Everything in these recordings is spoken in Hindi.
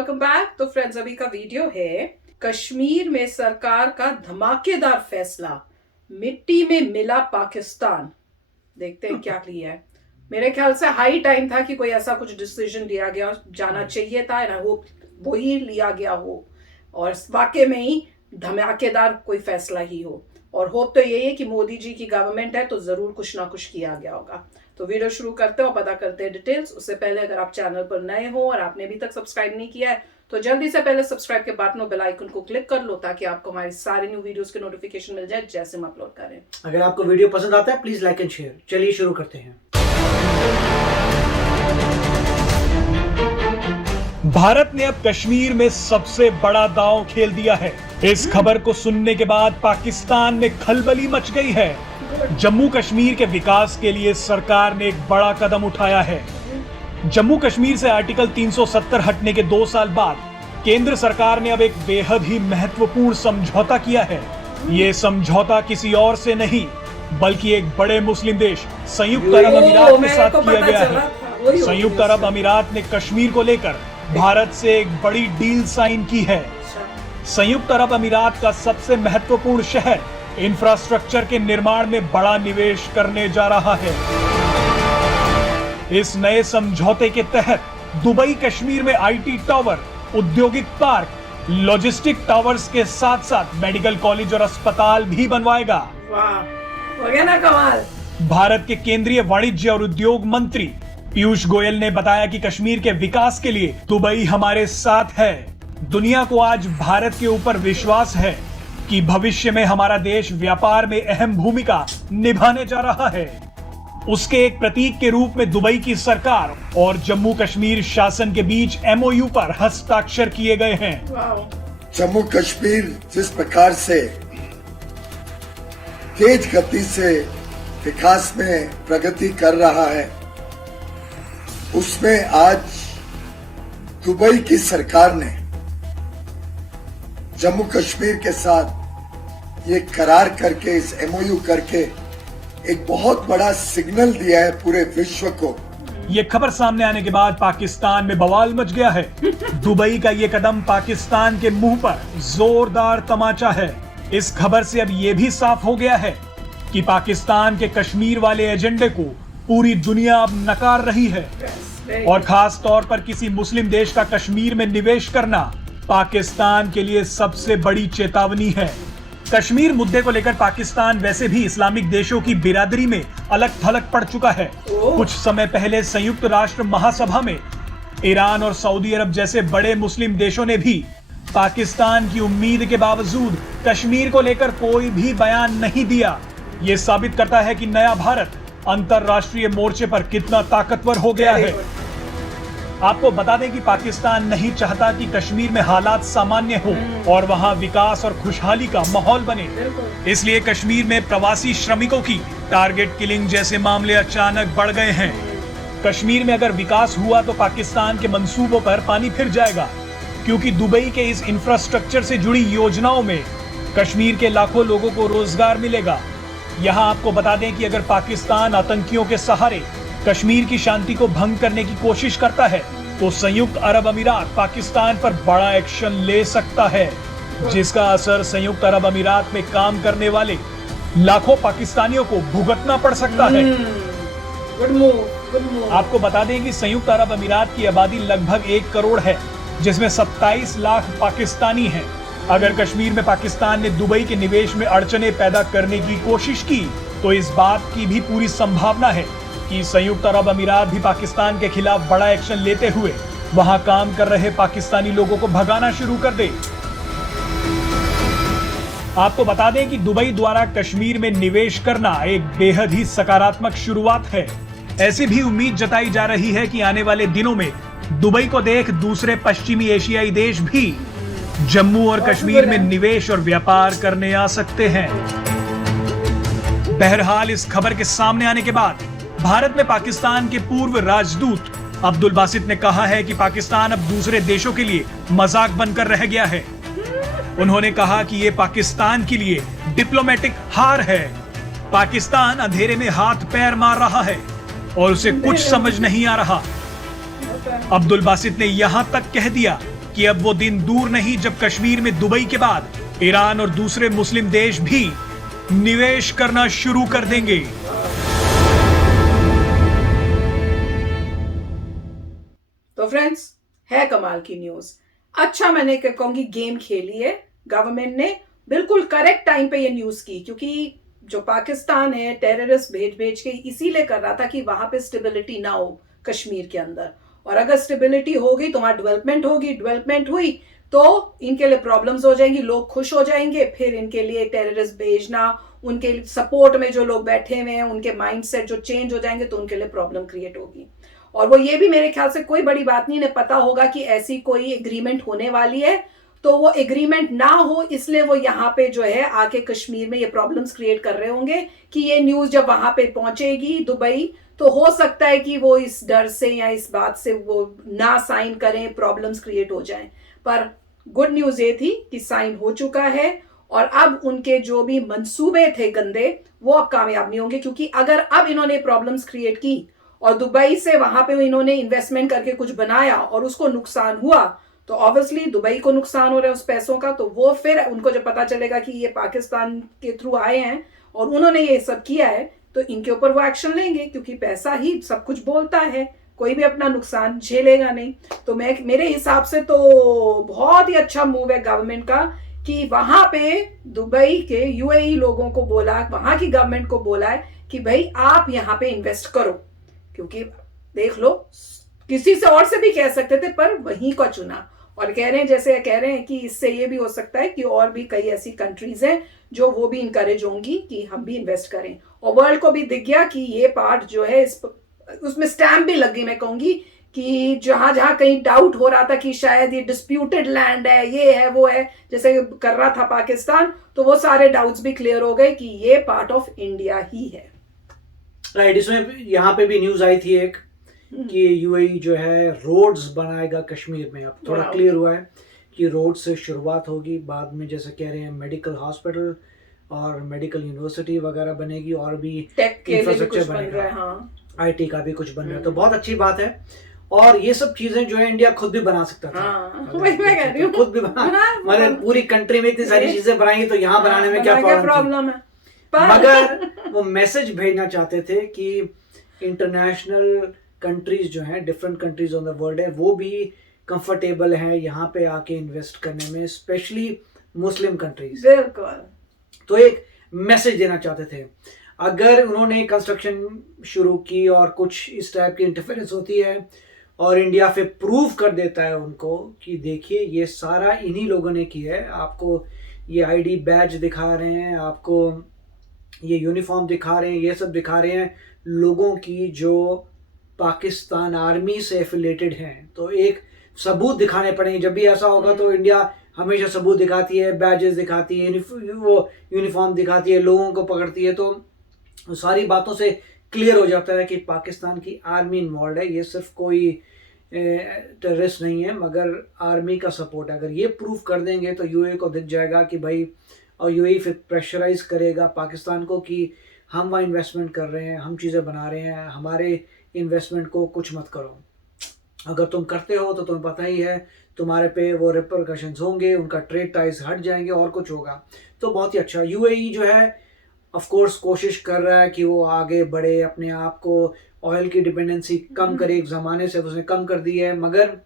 Welcome back. तो फ्रेंड्स, अभी का वीडियो है कश्मीर में सरकार का धमाकेदार फैसला, मिट्टी में मिला पाकिस्तान। देखते हैं क्या लिया है। मेरे ख्याल से हाई टाइम था कि कोई ऐसा कुछ डिसीजन लिया गया जाना चाहिए था, एंड आई होप वो ही लिया गया हो और वाकई में ही धमाकेदार कोई फैसला ही हो। और होप तो यही है कि मोदी जी की गवर्नमेंट है तो जरूर कुछ ना कुछ किया गया होगा। तो वीडियो शुरू करते हैं और पता करते हैं डिटेल्स। उससे पहले अगर आप चैनल पर नए हो और आपने अभी तक सब्सक्राइब नहीं किया है तो जल्दी से पहले सब्सक्राइब के बटन और बेल आइकन को क्लिक कर लो ताकि आपको हमारे सारे न्यू वीडियोस के नोटिफिकेशन मिल जाए जैसे हम अपलोड करें। अगर आपको वीडियो पसंद आता है प्लीज लाइक एंड शेयर। चलिए शुरू करते हैं। भारत ने अब कश्मीर में सबसे बड़ा दांव खेल दिया है। इस खबर को सुनने के बाद पाकिस्तान में खलबली मच गई है। जम्मू कश्मीर के विकास के लिए सरकार ने एक बड़ा कदम उठाया है। जम्मू कश्मीर से आर्टिकल 370 हटने के 2 साल बाद केंद्र सरकार ने अब एक बेहद ही महत्वपूर्ण समझौता किया है। ये समझौता किसी और से नहीं बल्कि एक बड़े मुस्लिम देश संयुक्त अरब अमीरात के साथ किया गया है। संयुक्त अरब अमीरात ने कश्मीर को लेकर भारत से एक बड़ी डील साइन की है। संयुक्त अरब अमीरात का सबसे महत्वपूर्ण शहर इंफ्रास्ट्रक्चर के निर्माण में बड़ा निवेश करने जा रहा है। इस नए समझौते के तहत दुबई कश्मीर में आईटी टावर, औद्योगिक पार्क, लॉजिस्टिक टावर्स के साथ साथ मेडिकल कॉलेज और अस्पताल भी बनवाएगा। वाह, हो गया ना कमाल। भारत के केंद्रीय वाणिज्य और उद्योग मंत्री पीयूष गोयल ने बताया कि कश्मीर के विकास के लिए दुबई हमारे साथ है। दुनिया को आज भारत के ऊपर विश्वास है कि भविष्य में हमारा देश व्यापार में अहम भूमिका निभाने जा रहा है। उसके एक प्रतीक के रूप में दुबई की सरकार और जम्मू कश्मीर शासन के बीच एमओयू पर हस्ताक्षर किए गए हैं। जम्मू कश्मीर जिस प्रकार से तेज गति से विकास में प्रगति कर रहा है, उसमें आज दुबई की सरकार ने जम्मू कश्मीर के साथ ये करार करके, इस एमओयू करके एक बहुत बड़ा सिग्नल दिया है पूरे विश्व को। ये खबर सामने आने के बाद पाकिस्तान में बवाल मच गया है। दुबई का ये कदम पाकिस्तान के मुंह पर जोरदार तमाचा है। इस खबर से अब ये भी साफ हो गया है कि पाकिस्तान के कश्मीर वाले एजेंडे को पूरी दुनिया अब नकार रही है और खास तौर पर किसी मुस्लिम देश का कश्मीर में निवेश करना पाकिस्तान के लिए सबसे बड़ी चेतावनी है। कश्मीर मुद्दे को लेकर पाकिस्तान वैसे भी इस्लामिक देशों की बिरादरी में अलग थलग पड़ चुका है। कुछ समय पहले संयुक्त राष्ट्र महासभा में ईरान और सऊदी अरब जैसे बड़े मुस्लिम देशों ने भी पाकिस्तान की उम्मीद के बावजूद कश्मीर को लेकर कोई भी बयान नहीं दिया। ये साबित करता है कि नया भारत अंतरराष्ट्रीय मोर्चे पर कितना ताकतवर हो गया है। आपको बता दें कि पाकिस्तान नहीं चाहता कि कश्मीर में हालात सामान्य हो और वहां विकास और खुशहाली का माहौल बने। इसलिए कश्मीर में प्रवासी श्रमिकों की टारगेट किलिंग जैसे मामले अचानक बढ़ गए हैं। कश्मीर में अगर विकास हुआ तो पाकिस्तान के मंसूबों पर पानी फिर जाएगा, क्योंकि दुबई के इस इंफ्रास्ट्रक्चर से जुड़ी योजनाओं में कश्मीर के लाखों लोगों को रोजगार मिलेगा। यहाँ आपको बता दें कि अगर पाकिस्तान आतंकियों के सहारे कश्मीर की शांति को भंग करने की कोशिश करता है तो संयुक्त अरब अमीरात पाकिस्तान पर बड़ा एक्शन ले सकता है, जिसका असर संयुक्त अरब अमीरात में काम करने वाले लाखों पाकिस्तानियों को भुगतना पड़ सकता है। आपको बता दें कि संयुक्त अरब अमीरात की आबादी लगभग 1 करोड़ है, जिसमें 27 लाख पाकिस्तानी हैं। अगर कश्मीर में पाकिस्तान ने दुबई के निवेश में अड़चने पैदा करने की कोशिश की तो इस बात की भी पूरी संभावना है कि संयुक्त अरब अमीरात भी पाकिस्तान के खिलाफ बड़ा एक्शन लेते हुए वहां काम कर रहे पाकिस्तानी लोगों को भगाना शुरू कर दे। आपको बता दें कि दुबई द्वारा कश्मीर में निवेश करना एक बेहद ही सकारात्मक शुरुआत है। ऐसी भी उम्मीद जताई जा रही है कि आने वाले दिनों में दुबई को देख दूसरे पश्चिमी एशियाई देश भी जम्मू और कश्मीर में निवेश और व्यापार करने आ सकते हैं। बहरहाल इस खबर के सामने आने के बाद भारत में पाकिस्तान के पूर्व राजदूत अब्दुल बासित ने कहा है कि पाकिस्तान अब दूसरे देशों के लिए मजाक बनकर रह गया है। उन्होंने कहा कि ये पाकिस्तान के लिए डिप्लोमेटिक हार है। पाकिस्तान अंधेरे में हाथ पैर मार रहा है और उसे कुछ समझ नहीं आ रहा। अब्दुल बासित ने यहां तक कह दिया कि कि अब वो दिन दूर नहीं जब कश्मीर में दुबई के बाद ईरान और दूसरे मुस्लिम देश भी निवेश करना शुरू कर देंगे। तो फ्रेंड्स, है कमाल की न्यूज। अच्छा, मैंने कहूंगी गेम खेली है गवर्नमेंट ने, बिल्कुल करेक्ट टाइम पे ये न्यूज की, क्योंकि जो पाकिस्तान है टेररिस्ट भेज भेज के इसीलिए कर रहा था कि वहां पे स्टेबिलिटी ना हो कश्मीर के अंदर, और अगर स्टेबिलिटी होगी तो वहां डेवलपमेंट होगी, डेवलपमेंट हुई तो इनके लिए प्रॉब्लम्स हो जाएंगी, लोग खुश हो जाएंगे, फिर इनके लिए टेररिस्ट भेजना, उनके सपोर्ट में जो लोग बैठे हुए हैं उनके माइंडसेट जो चेंज हो जाएंगे तो उनके लिए प्रॉब्लम क्रिएट होगी। और वो ये भी मेरे ख्याल से कोई बड़ी बात नहीं, इन्हें पता होगा कि ऐसी कोई एग्रीमेंट होने वाली है, तो वो एग्रीमेंट ना हो इसलिए वो यहाँ पे जो है आके कश्मीर में ये प्रॉब्लम्स क्रिएट कर रहे होंगे कि ये न्यूज जब वहां पे पहुंचेगी दुबई तो हो सकता है कि वो इस डर से या इस बात से वो ना साइन करें, प्रॉब्लम्स क्रिएट हो जाएं। पर गुड न्यूज ये थी कि साइन हो चुका है और अब उनके जो भी मंसूबे थे गंदे वो अब कामयाब नहीं होंगे, क्योंकि अगर अब इन्होंने प्रॉब्लम्स क्रिएट की और दुबई से वहां पे इन्होंने इन्वेस्टमेंट करके कुछ बनाया और उसको नुकसान हुआ तो ऑब्वियसली दुबई को नुकसान हो रहा है उस पैसों का, तो वो फिर उनको जब पता चलेगा कि ये पाकिस्तान के थ्रू आए हैं और उन्होंने ये सब किया है तो इनके ऊपर वो एक्शन लेंगे, क्योंकि पैसा ही सब कुछ बोलता है, कोई भी अपना नुकसान झेलेगा नहीं। तो मेरे हिसाब से तो बहुत ही अच्छा मूव है गवर्नमेंट का कि वहां पे दुबई के यूएई लोगों को बोला, वहां की गवर्नमेंट को बोला है कि भाई आप यहाँ पे इन्वेस्ट करो, क्योंकि देख लो किसी से और से भी कह सकते थे पर वहीं को चुना, और कह रहे हैं जैसे कह रहे हैं कि इससे ये भी हो सकता है कि और भी कई ऐसी कंट्रीज हैं जो वो भी इनकरेज होंगी कि हम भी इन्वेस्ट करें, और वर्ल्ड को भी दिख गया कि ये पार्ट जो है उसमें स्टैम्प भी लग गई, मैं कहूंगी कि जहां जहां कहीं डाउट हो रहा था कि शायद ये डिस्प्यूटेड लैंड है, ये है वो है, जैसे कर रहा था पाकिस्तान, तो वो सारे डाउट्स भी क्लियर हो गए कि ये पार्ट ऑफ इंडिया ही है। राइट, इसमें यहाँ पे भी न्यूज आई थी एक कि यूएई जो है रोड्स बनाएगा कश्मीर में। अब थोड़ा क्लियर हुआ है कि रोड से शुरुआत होगी, बाद में जैसे कह रहे हैं मेडिकल हॉस्पिटल और मेडिकल यूनिवर्सिटी वगैरह बनेगी, और भी इंफ्रास्ट्रक्चर बनेगा, हाँ। आईटी का भी कुछ बन रहा है, तो बहुत अच्छी बात है। और ये सब चीजें जो है इंडिया खुद भी बना सकता था, वही मैं कह रही हूँ, खुद भी मतलब पूरी कंट्री में इतनी सारी चीजें बनाएंगी तो यहाँ बनाने में क्या प्रॉब्लम है। मगर वो मैसेज भेजना चाहते थे कि इंटरनेशनल कंट्रीज जो हैं, different countries on the world है, वो भी कंफर्टेबल हैं यहाँ पे आके इन्वेस्ट करने में, स्पेशली मुस्लिम कंट्रीज। बिल्कुल, तो एक मैसेज देना चाहते थे। अगर उन्होंने कंस्ट्रक्शन शुरू की और कुछ इस टाइप की इंटरफेरेंस होती है और इंडिया फिर प्रूव कर देता है उनको कि देखिए ये सारा इन्हीं लोगों ने किया है, आपको ये आईडी बैज दिखा रहे हैं, आपको ये यूनिफॉर्म दिखा रहे हैं, ये सब दिखा रहे हैं लोगों की जो पाकिस्तान आर्मी से एफिलेटेड हैं, तो एक सबूत दिखाने पड़ेंगे। जब भी ऐसा होगा तो इंडिया हमेशा सबूत दिखाती है, बैजेस दिखाती है, वो यूनिफॉर्म दिखाती है, लोगों को पकड़ती है, तो सारी बातों से क्लियर हो जाता है कि पाकिस्तान की आर्मी इन्वॉल्व है, ये सिर्फ कोई टेररिस्ट नहीं है मगर आर्मी का सपोर्ट है। अगर ये प्रूफ कर देंगे तो यूएई को दिख जाएगा कि भाई, और यूएई फिर प्रेशराइज करेगा पाकिस्तान को कि हम वहाँ इन्वेस्टमेंट कर रहे हैं, हम चीज़ें बना रहे हैं, हमारे इन्वेस्टमेंट को कुछ मत करो। अगर तुम करते हो तो तुम्हें पता ही है तुम्हारे पे वो रिपरकशंस होंगे, उनका ट्रेड टाइज हट जाएंगे और कुछ होगा। तो बहुत ही अच्छा यूएई जो है ऑफ कोर्स कोशिश कर रहा है कि वो आगे बढ़े, अपने आप को ऑयल की डिपेंडेंसी कम करे, एक ज़माने से उसने कम कर दी है, मगर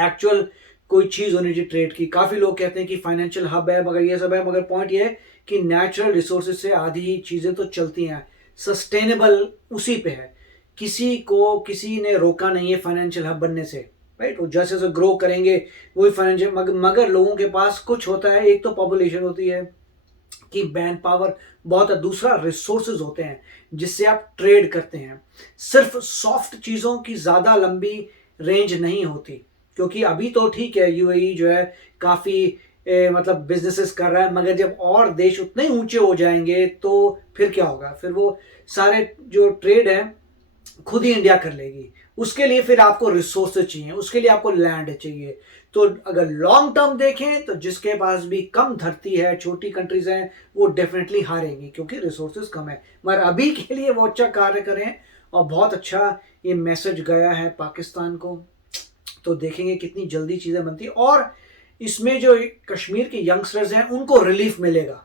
एक्चुअल कोई चीज़ होनी चाहिए ट्रेड की। काफ़ी लोग कहते हैं कि फाइनेंशियल हब है मगर ये सब है, मगर पॉइंट ये है कि नेचुरल रिसोर्सेज से आधी चीज़ें तो चलती हैं, सस्टेनेबल उसी पे है। किसी ने रोका नहीं है फाइनेंशियल हब बनने से, राइट। वो जैसे जैसे ग्रो करेंगे वही फाइनेंशियल, मगर लोगों के पास कुछ होता है, एक तो पॉपुलेशन होती है कि मैन पावर बहुत है, दूसरा रिसोर्सेज होते हैं जिससे आप ट्रेड करते हैं। सिर्फ सॉफ्ट चीज़ों की ज़्यादा लंबी रेंज नहीं होती, क्योंकि अभी तो ठीक है यूएई जो है काफ़ी मतलब बिजनेसेस कर रहा है, मगर जब और देश उतने ऊंचे हो जाएंगे तो फिर क्या होगा, फिर वो सारे जो ट्रेड है खुद ही इंडिया कर लेगी। उसके लिए फिर आपको रिसोर्सेज चाहिए, उसके लिए आपको लैंड चाहिए। तो अगर लॉन्ग टर्म देखें तो जिसके पास भी कम धरती है, छोटी कंट्रीज हैं, वो डेफिनेटली हारेंगी क्योंकि रिसोर्सेज कम है। मगर अभी के लिए वो अच्छा कार्य करें और बहुत अच्छा ये मैसेज गया है पाकिस्तान को तो देखेंगे कितनी जल्दी चीज़ें बनती, और इसमें जो कश्मीर के यंगस्टर्स हैं उनको रिलीफ मिलेगा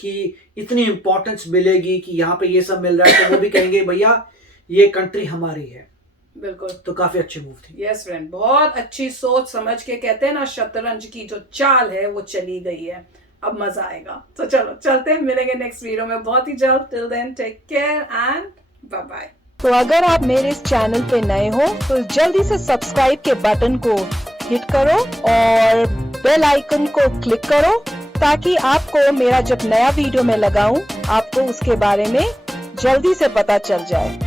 कि इतनी इंपॉर्टेंस मिलेगी कि यहाँ पे ये सब मिल रहा है, तो वो भी कहेंगे भैया ये कंट्री हमारी है। बिल्कुल। तो काफी अच्छी मूव थी। यस फ्रेंड, बहुत अच्छी सोच समझ के, कहते हैं ना शतरंज की जो चाल है वो चली गई है, अब मजा आएगा। तो चलो चलते हैं, मिलेंगे नेक्स्ट वीडियो में बहुत ही जल्द। Till then take care and bye bye. तो अगर आप मेरे इस चैनल पे नए हो तो जल्दी से सब्सक्राइब के बटन को हिट करो और बेल आइकन को क्लिक करो, ताकि आपको मेरा जब नया वीडियो मैं लगाऊं आपको उसके बारे में जल्दी से पता चल जाए।